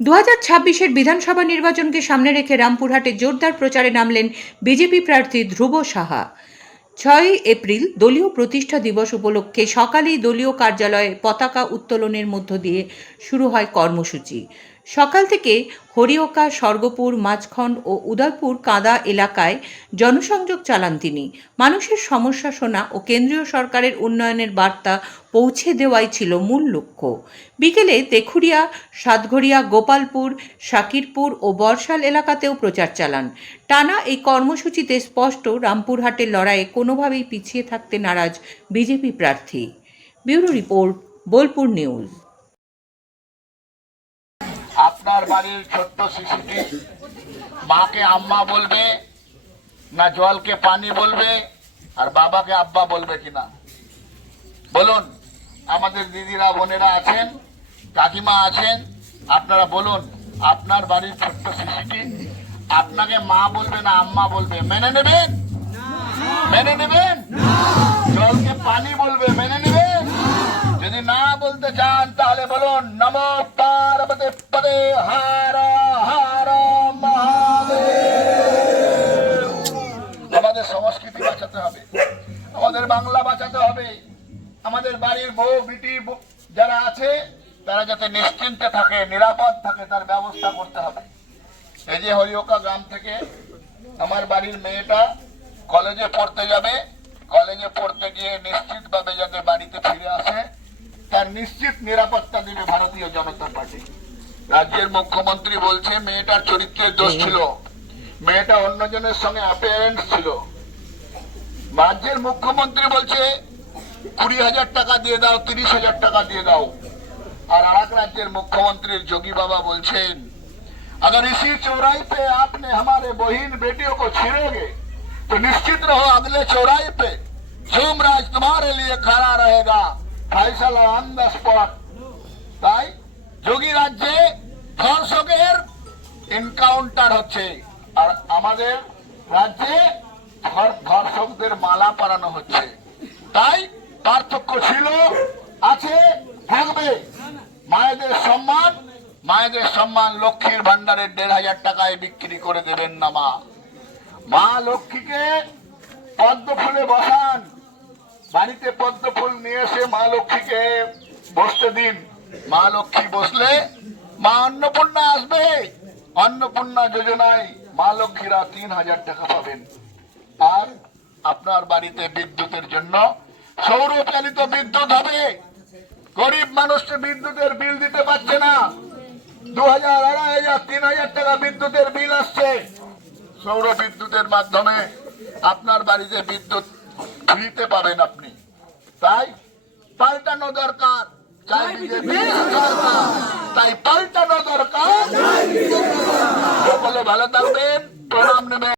2026-এর বিধানসভা নির্বাচনকে সামনে রেখে রামপুরহাটে জোরদার প্রচারে নামলেন বিজেপি প্রার্থী ধ্রুব সাহা। 6 এপ্রিল দলীয় প্রতিষ্ঠা দিবস উপলক্ষে সকালেই দলীয় কার্যালয়ে পতাকা উত্তোলনের মধ্য দিয়ে শুরু হয় কর্মসূচি। সকাল থেকে হরিয়কা, স্বর্গপুর, মাঝখন্ড ও উদয়পুর কাঁদা এলাকায় জনসংযোগ চালান তিনি। মানুষের সমস্যা শোনা ও কেন্দ্রীয় সরকারের উন্নয়নের বার্তা পৌঁছে দেওয়াই ছিল মূল লক্ষ্য। বিকেলে তেখুরিয়া, সাতঘরিয়া, গোপালপুর, শাকিরপুর ও বর্ষাল এলাকাতেও প্রচার চালান। টানা এই কর্মসূচিতে স্পষ্ট রামপুরহাটের লড়াইয়ে কোনোভাবেই পিছিয়ে থাকতে নারাজ বিজেপি প্রার্থী। Bureau report, Bolpur news. আপনার বাড়ির ছোট্ট শিশুটি মাকে আম্মা বলবে না জলকে পানি বলবে আর বাবাকে আব্বা বলবে কিনা বলুন? আমাদের দিদিরা বোনেরা আছেন, কাকিমা আছেন, আপনারা বলুন, আপনার বাড়ির ছোট্ট শিশুটি আপনাকে মা বলবে না আম্মা বলবে, মেনে নেবেন? মেনে নেবেন? জলকে পানি বলবে, মেনে নেবেন? যদি না বলতে চান তাহলে বলুন নমো পার্বতী পদে হর হর মহাদেব। আমাদের সংস্কৃতি বাঁচাতে হবে, আমাদের বাংলা বাঁচাতে হবে, আমাদের বাড়ির বউ বিটি যারা আছে তারা যাতে নিশ্চিন্তে থাকে, নিরাপদ থাকে, তার ব্যবস্থা করতে হবে। এই যে হরিয়কা গ্রাম থেকে আমার বাড়ির মেয়েটা কলেজে পড়তে যাবে, কলেজে পড়তে গিয়ে নিশ্চিতভাবে যাতে বাড়িতে ফিরে আসে তার নিশ্চিত নিরাপত্তা দেবে ভারতীয় জনতা পার্টি। রাজ্যের মুখ্যমন্ত্রী বলছে মেয়েটার চরিত্রের দোষ ছিল, মেয়েটা অন্যজনের সঙ্গে অ্যাপিয়ারেন্স ছিল। রাজ্যের মুখ্যমন্ত্রী বলছে 20,000 টাকা দিয়ে দাও, 30,000 টাকা দিয়ে দাও। আর এক রাজ্যের মুখ্যমন্ত্রী যোগী বাবা বলছেন अगर इसी चौराहे पे आपने हमारे बहन बेटियों को छीनेंगे तो निश्चित रहो अगले चौराहे पे सोमराज तुम्हारे लिए खड़ा रहेगा, फैसला ऑन द स्पॉट। তাই যোগী রাজ্যে ধর্ষকের এনকাউন্টার হচ্ছে আর আমাদের রাজ্যে ধর্ষকদের মালা পরানো হচ্ছে। তাই পার্থক্য ছিল, আছে, থাকবে। মায়েদের সম্মান, মায়েদের সম্মান লক্ষ্মীর ভান্ডারের 1,500 টাকায় বিক্রি করে দেবেন না। মা লক্ষ্মীকে পদ্ম ফুলে বসান, বাড়িতে পদ্ম ফুল নিয়ে এসে মা লক্ষ্মীকে বসতে দিন। মা লক্ষ্মী বসলে মা অন্নপূর্ণা আসবে। অন্নপূর্ণা যোজনায় মা লক্ষ্মীরা 3,000 টাকা পাবেন। আর আপনার বাড়িতে বিদ্যুতের জন্য সৌর চালিত বিদ্যুৎ হবে। গরিব মানুষকে বিদ্যুতের বিল দিতে পারছে না, 2,000, 2,500, 3,000 টাকা বিদ্যুতের বিল আসছে। সৌর বিদ্যুতের মাধ্যমে আপনার বাড়িতে বিদ্যুৎ ফ্রিতে পাবেন আপনি। তাই পাল্টানো দরকার, তাই পাল্টানো দরকার। সকলে ভালো থাকবেন, প্রণাম নেবেন।